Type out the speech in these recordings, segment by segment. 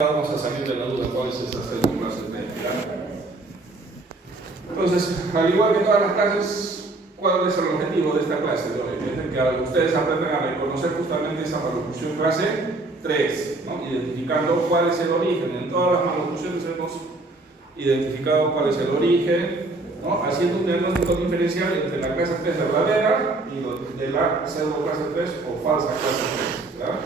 Vamos a salir de la duda cuál es esa segunda clase técnica. Entonces, al igual que todas las clases, ¿cuál es el objetivo de esta clase de hoy? Es que ustedes aprendan a reconocer justamente esa malocución clase 3, ¿no? Identificando cuál es el origen. En todas las malocuciones hemos identificado cuál es el origen, ¿no? Haciendo un diagnóstico diferencial entre la clase 3 verdadera y de la pseudo clase 3 o falsa clase 3, ¿verdad?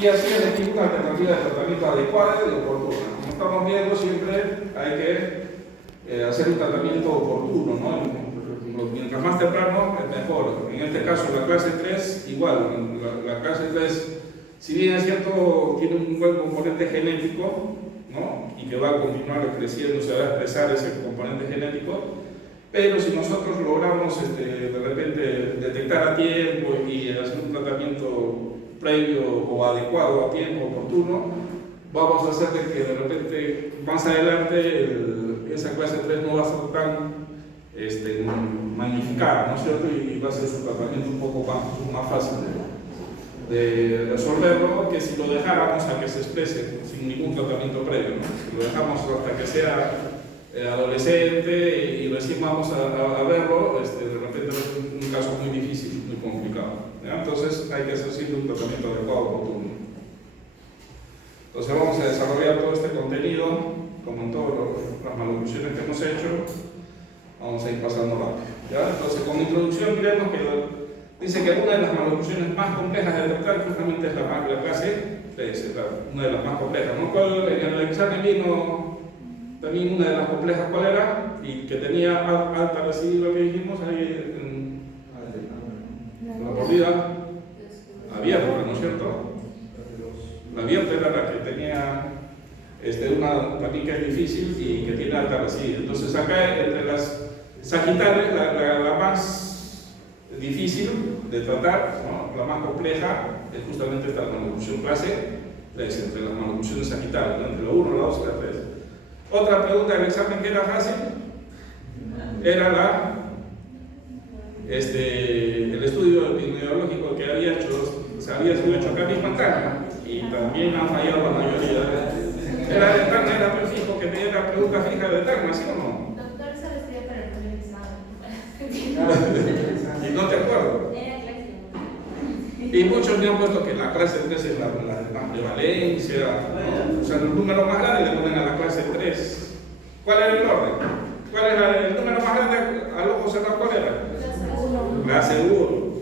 Y así elegir una alternativa de tratamiento adecuada y oportuna. Como estamos viendo, siempre hay que hacer un tratamiento oportuno, ¿no? Mientras más temprano, es mejor. En este caso, la clase 3, igual. La clase 3, si bien es cierto, tiene un buen componente genético, ¿no? Y que va a continuar creciendo, se va a expresar ese componente genético, pero si nosotros logramos de repente detectar a tiempo y hacer un tratamiento previo o adecuado a tiempo oportuno, vamos a hacer de que de repente más adelante esa clase 3 no va a ser tan magnificada, ¿no es cierto? Y va a ser su tratamiento un poco más fácil de resolverlo que si lo dejáramos a que se exprese sin ningún tratamiento previo, ¿no? Si lo dejamos hasta que sea adolescente y recién vamos a verlo, de repente es un caso muy difícil, muy complicado, ¿ya? Entonces hay que hacer siempre un tratamiento adecuado oportuno. Entonces vamos a desarrollar todo este contenido, como en todas las malocuciones que hemos hecho, vamos a ir pasando rápido, ¿ya? Entonces, como introducción, miremos que dice que una de las malocuciones más complejas de tratar justamente es la clase 3, una de las más complejas, ¿no? ¿Cuál en el examen vino también una de las complejas? ¿Cuál era? Y que tenía alta residuo, que dijimos ahí en la mordida abierta, ¿no es cierto? La abierta era la que tenía una también que es difícil y que tiene alta residuo. Entonces acá entre las sagitales, la más difícil de tratar, ¿no? La más compleja es justamente esta malocución clase 3, entre las malocuciones sagitales, ¿no? Entre la 1, la 2 y la 3. Otra pregunta del examen que era fácil era el estudio epidemiológico que se había hecho acá mismo en Tacna, y también han fallado la mayoría. Era de Tacna, era prefijo que tenía la pregunta fija de Tacna, ¿sí o no? Doctor, eso lo estudié para el primer examen. Y no te acuerdo. Y muchos me han puesto que la clase 3 es la de más prevalencia, ¿no? O sea, el número más grande le ponen a la clase 3. ¿Cuál era el orden? ¿Cuál era el número más grande al ojo cerrado? ¿Cuál era? Clase 1.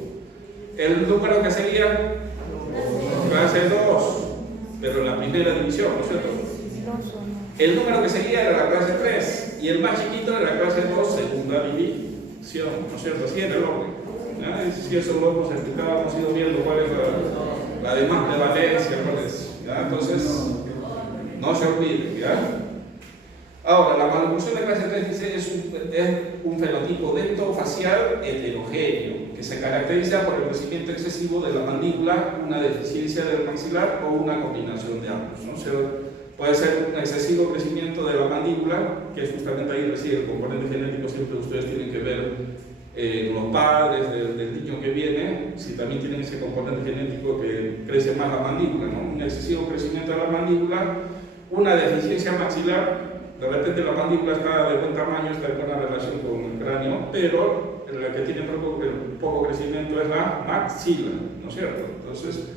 El número que seguía, clase 2, pero en la primera división, ¿no es cierto? El número que seguía era la clase 3 y el más chiquito era la clase 2, segunda división, ¿no es cierto? Así era el orden. ¿Ya? Si eso lo hemos explicado, hemos ido viendo cuál es la de más prevalencia, cuál es, ¿ya? Entonces, no se olviden, ¿ya? Ahora, la malocución de clase 3 dice es un fenotipo dentofacial heterogéneo que se caracteriza por el crecimiento excesivo de la mandíbula, una deficiencia del maxilar o una combinación de ambos, ¿no? O sea, puede ser un excesivo crecimiento de la mandíbula, que es justamente ahí reside el componente genético. Siempre ustedes tienen que ver los padres del niño que viene, si también tienen ese componente genético que crece más la mandíbula, ¿no? Un excesivo crecimiento de la mandíbula, una deficiencia maxilar. De repente la mandíbula está de buen tamaño, está en buena relación con el cráneo, pero la que tiene poco crecimiento es la maxila, ¿no es cierto? Entonces,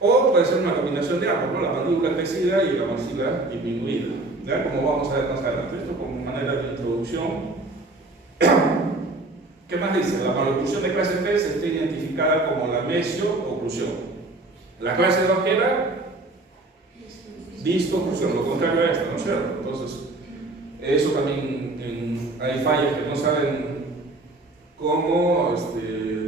o puede ser una combinación de ambos, ¿no? La mandíbula crecida y la maxila disminuida, ¿ya? Como vamos a ver más adelante. Esto como manera de introducción. ¿Qué más dice? La malocución de clase 3 está identificada como la mesio-oclusión. La clase 2 que era disto-oclusión, lo contrario a esta, ¿no es cierto? Entonces, eso también hay fallas que no saben cómo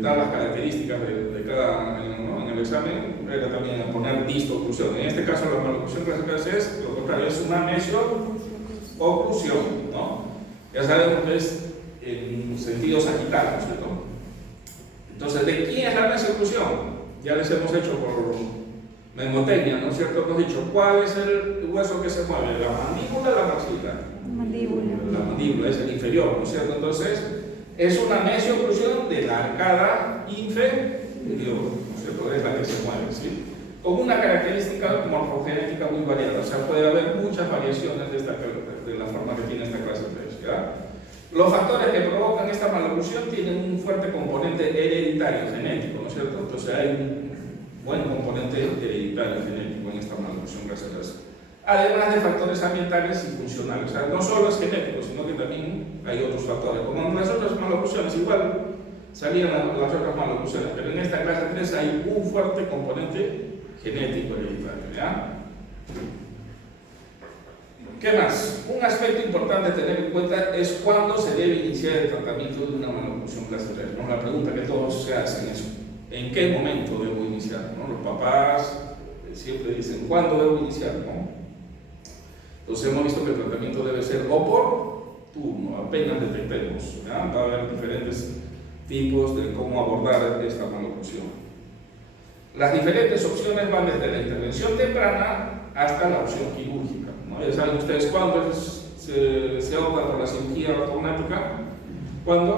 dar las características de cada, ¿no? En el examen era también poner disto-oclusión. En este caso, la malocución clase 3 es lo contrario, es una mesio-oclusión, ¿no? Ya sabemos que es en sentido sagital, ¿no es cierto? Entonces, ¿de quién es la mesio-oclusión? Ya les hemos hecho por mnemotecnia, ¿no es cierto? Hemos dicho, ¿cuál es el hueso que se mueve? ¿La mandíbula o la maxila? Mandíbula. La mandíbula es el inferior, ¿no es cierto? Entonces, es una mesio-oclusión de la arcada inferior, ¿no es cierto? Es la que se mueve, ¿sí? con una característica morfogenética muy variada. O sea, puede haber muchas variaciones de la forma que tiene esta clase 3. ¿Ya? Los factores que provocan esta malocución tienen un fuerte componente hereditario, genético, ¿no es cierto? Entonces hay un buen componente hereditario, genético en esta malocución clase 3. Además de factores ambientales y funcionales. O sea, no solo es genético, sino que también hay otros factores. Como en las otras malocuciones, igual salían las otras malocuciones, pero en esta clase 3 hay un fuerte componente genético hereditario. ¿Ya? ¿Qué más? Un aspecto importante a tener en cuenta es cuándo se debe iniciar el tratamiento de una malocución clase 3. ¿No? La pregunta que todos se hacen es: ¿en qué momento debo iniciar? ¿No? Los papás siempre dicen: ¿cuándo debo iniciar? ¿No? Entonces hemos visto que el tratamiento debe ser oportuno, apenas detectemos. ¿Ya? Va a haber diferentes tipos de cómo abordar esta malocución. Las diferentes opciones van desde la intervención temprana hasta la opción quirúrgica. ¿No? Ya saben ustedes cuándo se opta por la cirugía ortognática. ¿Cuándo?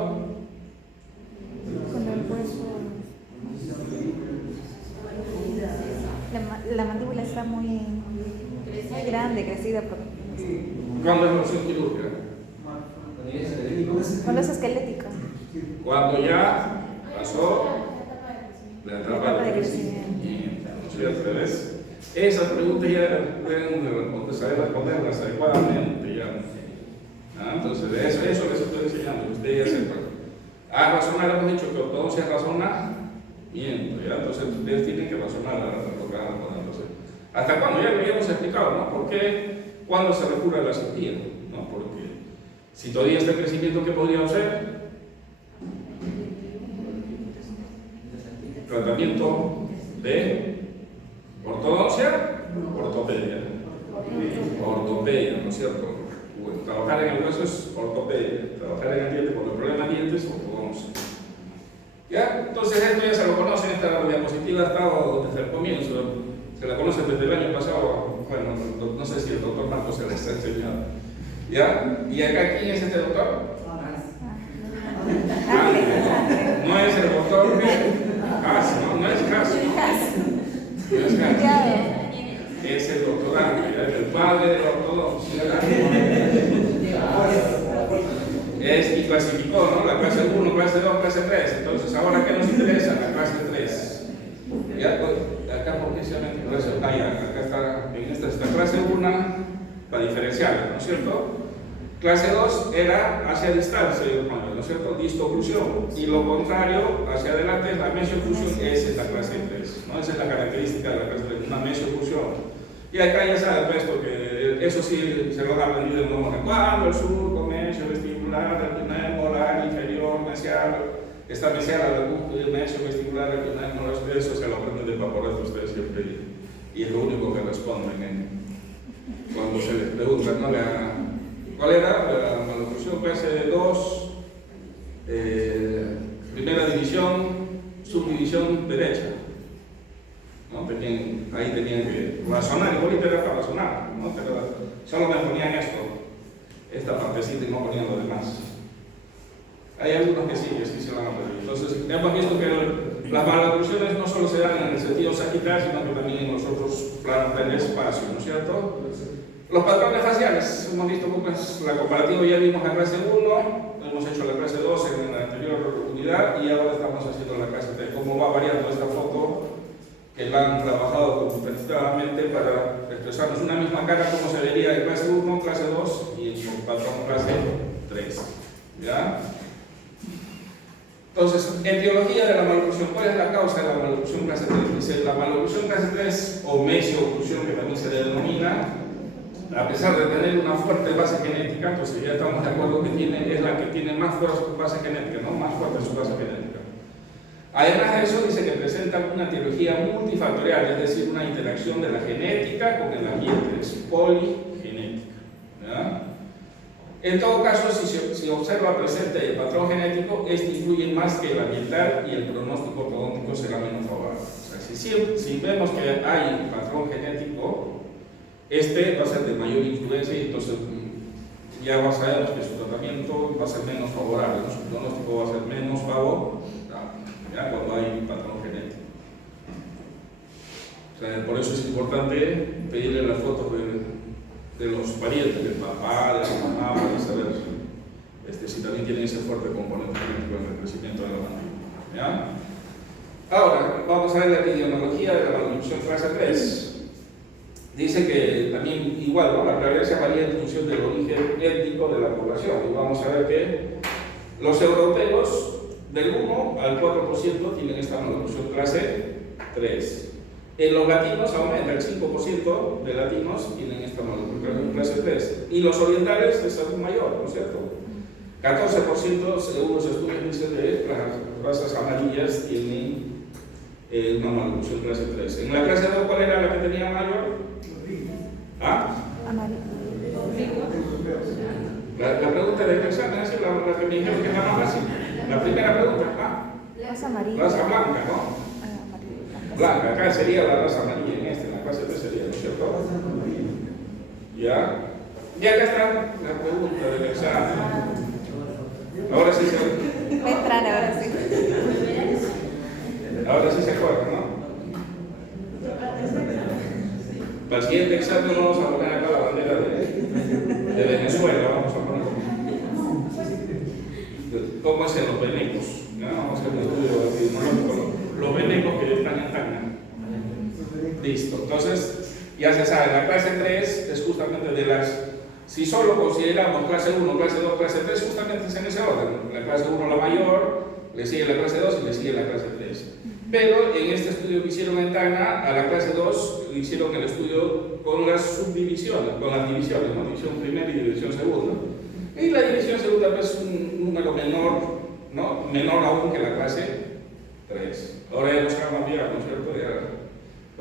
Cuando el hueso, la mandíbula está muy grande, crecida. ¿Cuándo es la opción quirúrgica? Cuando es esquelética. Cuando ya pasó la etapa de crecimiento. ¿No es cierto? ¿Ves? Esas preguntas ya deben saber responderlas adecuadamente. Ya. ¿Ah? Entonces, eso les estoy enseñando. Ustedes ya sepan. A razonar, hemos dicho que ortodoncia es razonamiento. ¿Ya? Entonces, ustedes tienen que razonar lo que van a poner. Entonces, ¿hasta cuándo? Ya lo habíamos explicado, ¿no? ¿Por qué? ¿Cuándo se recurre a la cirugía? ¿No? Porque si todavía está en crecimiento, ¿qué podríamos hacer? Tratamiento de ortodoncia, ortopedia. Ortopedia, ¿no es cierto? Trabajar en el hueso es ortopedia. Trabajar en el diente por el problema de dientes, ortodoncia. ¿Ya? Entonces esto ya se lo conocen, esta diapositiva ha estado desde el comienzo, se la conocen desde el año pasado. Bueno, no sé si el doctor Marcos se les ha enseñado. ¿Ya? ¿Y acá quién es este doctor? No es el doctor Haas, no es Haas. No es Haas. Es el doctor Ángel, el padre de la ortodoncia. Y clasificó, ¿no? La clase 1, clase 2, clase 3. Entonces, ¿ahora qué nos interesa? La clase 3. ¿Ya? Acá, porque se llama clase 1. Acá está, en esta clase 1, para diferenciarla, ¿no es cierto? Clase 2 era hacia distancia, ¿no es cierto? Distoclusión. Y lo contrario, hacia adelante, es la mesioclusión. Esa es la clase 3, ¿no? Esa es la característica de la clase 3, una mesioclusión. Y acá ya saben, pues, porque eso sí se lo ha aprendido en modo cuando el surco, mesio, vestibular, retinal, molar, inferior, mesial, está mesial, mesio, vestibular, retinal, molar, eso se lo aprenden de paporeto ustedes siempre. Y es lo único que responden cuando se les pregunta, ¿no? ¿Cuál era la malocución? Clase 2, primera división, subdivisión derecha. ¿No? Ahí tenían que razonar, igual era para razonar, ¿no? Pero solo me ponían esta partecita y no ponían lo demás. Hay algunos que sí se van a pedir. Entonces, hemos visto que las malocuciones no solo se dan en el sentido sagital, sino que también en los otros planos del espacio, ¿no es cierto? Los patrones faciales, hemos visto pues, la comparativa, ya vimos la clase 1, hemos hecho la clase 2 en la anterior unidad y ahora estamos haciendo la clase 3. Cómo va variando esta foto que la han trabajado computativamente para expresarnos una misma cara como se vería en clase 1, clase 2 y en patrón clase 3. ¿Ya? Entonces, etiología de la maloclusión. ¿Cuál es la causa de la maloclusión clase 3? Dice, la maloclusión clase 3 o mesioclusión, que también se le denomina, a pesar de tener una fuerte base genética, entonces ya estamos de acuerdo que es la que tiene más fuerte base genética, ¿no? Más fuerte su base genética. Además de eso, dice que presenta una etiología multifactorial, es decir, una interacción de la genética con el ambiente, es poligenética. ¿Ya? En todo caso, si se observa presente el patrón genético, este influye más que el ambiental y el pronóstico ortodóntico será menos favorable. O sea, si vemos que hay patrón genético, este va a ser de mayor influencia y entonces ya sabemos que su tratamiento va a ser menos favorable, ¿no? Su pronóstico va a ser menos favorable, ¿ya? Cuando hay un patrón genético. Por eso es importante pedirle las fotos de los parientes, del papá, de la mamá, para saber si también tienen ese fuerte componente genético en el crecimiento de la mandíbula. ¿Ya? Ahora, vamos a ver la epidemiología de la malnutrición clase 3. Dice que también igual, ¿no? La prevalencia varía en función del origen étnico de la población. Y vamos a ver que los europeos del 1 al 4% tienen esta malnutrición clase 3. En los latinos aumenta, el 5% de latinos tienen esta malnutrición clase 3. Y los orientales es aún mayor, ¿no es cierto? 14% según los estudios dicen que las razas amarillas tienen una malnutrición clase 3. En la clase 2, ¿cuál era la que tenía mayor? ¿Ah? La pregunta del examen es la que me dijeron que es la más fácil. La primera pregunta, ¿ah? Raza amarilla. Raza blanca, ¿no? Amarilla. Blanca, acá sería la raza amarilla en la clase 3 sería, ¿no es cierto? ¿Ya? Y acá está la pregunta del examen. Ahora sí se... Va a entrar ahora sí. Ahora sí se acuerdan, ¿no? Para el siguiente examen vamos a poner acá la bandera de Venezuela, vamos a poner cómo es en los venecos. ¿No? Vamos a hacer un estudio epidemiológico, los venecos que están en Tacna. Listo, entonces ya se sabe, la clase 3 es justamente de las... Si solo consideramos clase 1, clase 2, clase 3, justamente es en ese orden. La clase 1 la mayor, le sigue la clase 2 y le sigue la clase 3. Pero en este estudio que hicieron en Tacna, a la clase 2 le hicieron el estudio con las subdivisiones, con las divisiones, ¿no? División primera y división segunda. Y la división segunda pues, es un número menor, ¿no? Menor aún que la clase 3. Ahora ya nos queda más bien, ¿no es cierto? Ya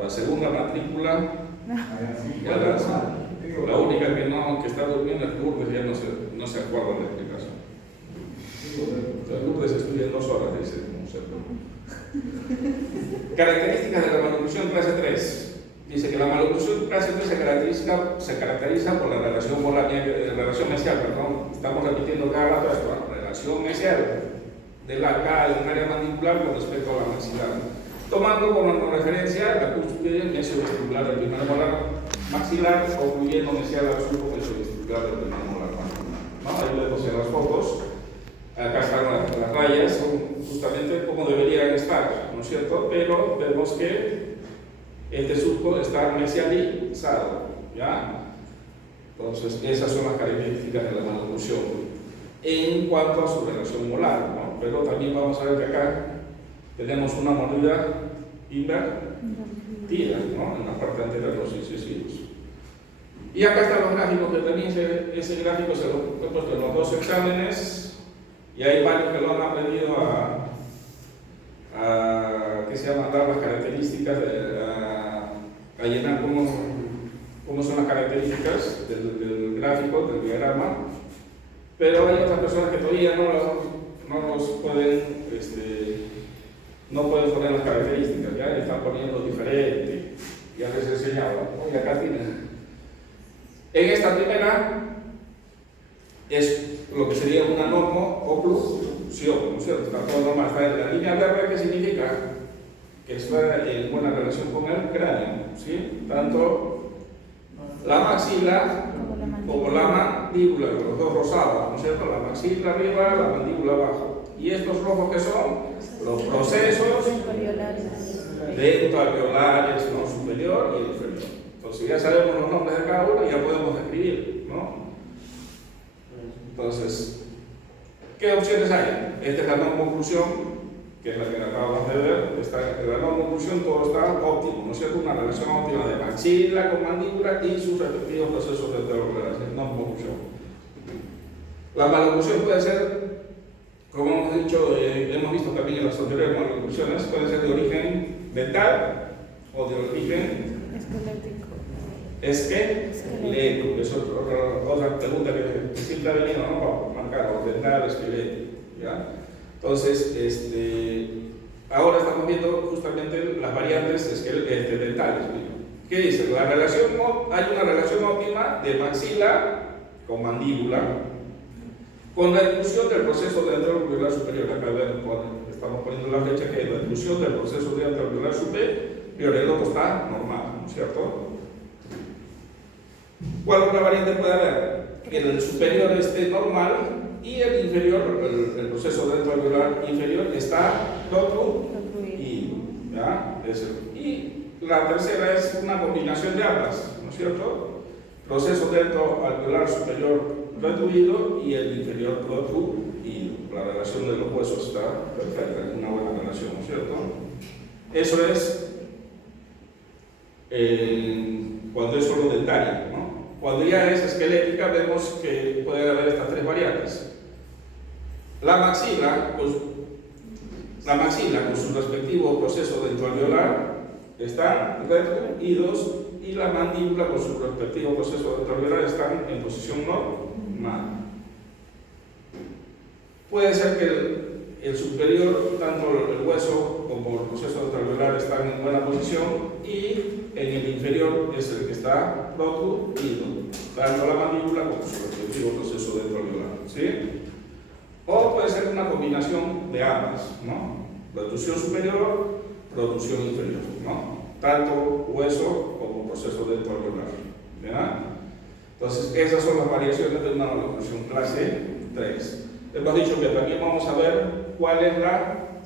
la segunda matrícula, ya la única que está durmiendo es Lourdes, ya no se acuerda de la explicación. Lourdes estudia en 2 horas, dice, ¿no es cierto? Características de la malnutrición clase 3. Dice que la malnutrición clase 3 se caracteriza por la relación mesial, perdón. Estamos repitiendo cada rato esto, ¿no? Relación mesial de la área mandibular con respecto a la maxilar. Tomando como referencia la cúspide mesiovestibular del primer molar maxilar, concluyendo mesial al surco mesiovestibular del primer molar maxilar. ¿No? Ahí vemos en las fotos. Acá están las rayas, son justamente como deberían estar, ¿no es cierto? Pero vemos que este surco está mesializado, ¿ya? Entonces, esas son las características de la malnutrición en cuanto a su relación molar, ¿no? Pero también vamos a ver que acá tenemos una mordida invertida, ¿no? En la parte anterior de los incisivos. Y acá están los gráficos, que también ese gráfico se lo he puesto en los 2 exámenes. Y hay varios que lo han aprendido ¿qué se llama? Dar las características, a llenar cómo son las características del gráfico, del diagrama. Pero hay otras personas que todavía no pueden poner las características, ya están poniendo diferente. Ya les he enseñado, ¿no? Y acá tienen. En esta primera es lo que sería una normo-oclusión, ¿no es cierto? Está todo normal, está en la línea verde, que significa que está en buena relación con el cráneo, ¿sí? Tanto la maxila como la mandíbula, los dos rosados, ¿no es cierto? La maxila arriba, la mandíbula abajo. ¿Y estos rojos qué son? Los procesos dentoalveolares, ¿no? Superior y inferior. Entonces ya sabemos los nombres de cada uno y ya podemos describir, ¿no? Entonces, ¿qué opciones hay? Esta es la normo-oclusión, que es la que acabamos de ver. En la normo-oclusión todo está óptimo, ¿no es cierto? Una relación óptima de maxila con mandíbula y sus respectivos procesos dentoalveolares, normo-oclusión. La maloclusión puede ser, como hemos dicho, hemos visto también en las anteriores maloclusiones, puede ser de origen dental o de origen esquelético. Es otra pregunta que siempre ha venido, ¿no? Para marcar, dental, esquelético, ¿ya? Entonces, ahora estamos viendo justamente las variantes dentales. ¿Qué dice? Hay una relación óptima de maxila con mandíbula con la inclusión del proceso dental-alveolar superior. Acá estamos poniendo la flecha que es la inclusión del proceso dental-alveolar superior pero el otro está normal, ¿no es cierto? ¿Cuál otra variante puede haber? Que el superior esté normal y el inferior, el proceso dento-alveolar inferior, está protruido. ¿Ya? Y la tercera es una combinación de ambas, ¿no es cierto? Proceso dento-alveolar superior protruido y el inferior protruido. La relación de los huesos está perfecta, es una buena relación, ¿no es cierto? Eso es cuando es solo dentaria, ¿no? Cuando ya es esquelética, vemos que puede haber estas tres variantes. La maxila con su respectivo proceso dentoalveolar están retroidos y la mandíbula con su respectivo proceso dentoalveolar están en posición normal. Puede ser que el superior, tanto el hueso como el proceso dentoalveolar están en buena posición y en el inferior es el que está protruido, tanto la mandíbula como su respectivo proceso dentoalveolar, ¿sí? O puede ser una combinación de ambas, ¿no? Protrusión superior, protrusión inferior, ¿no? Tanto hueso como proceso dentoalveolar, ¿verdad? Entonces, esas son las variaciones de una maloclusión clase 3. Hemos dicho que también vamos a ver cuál es la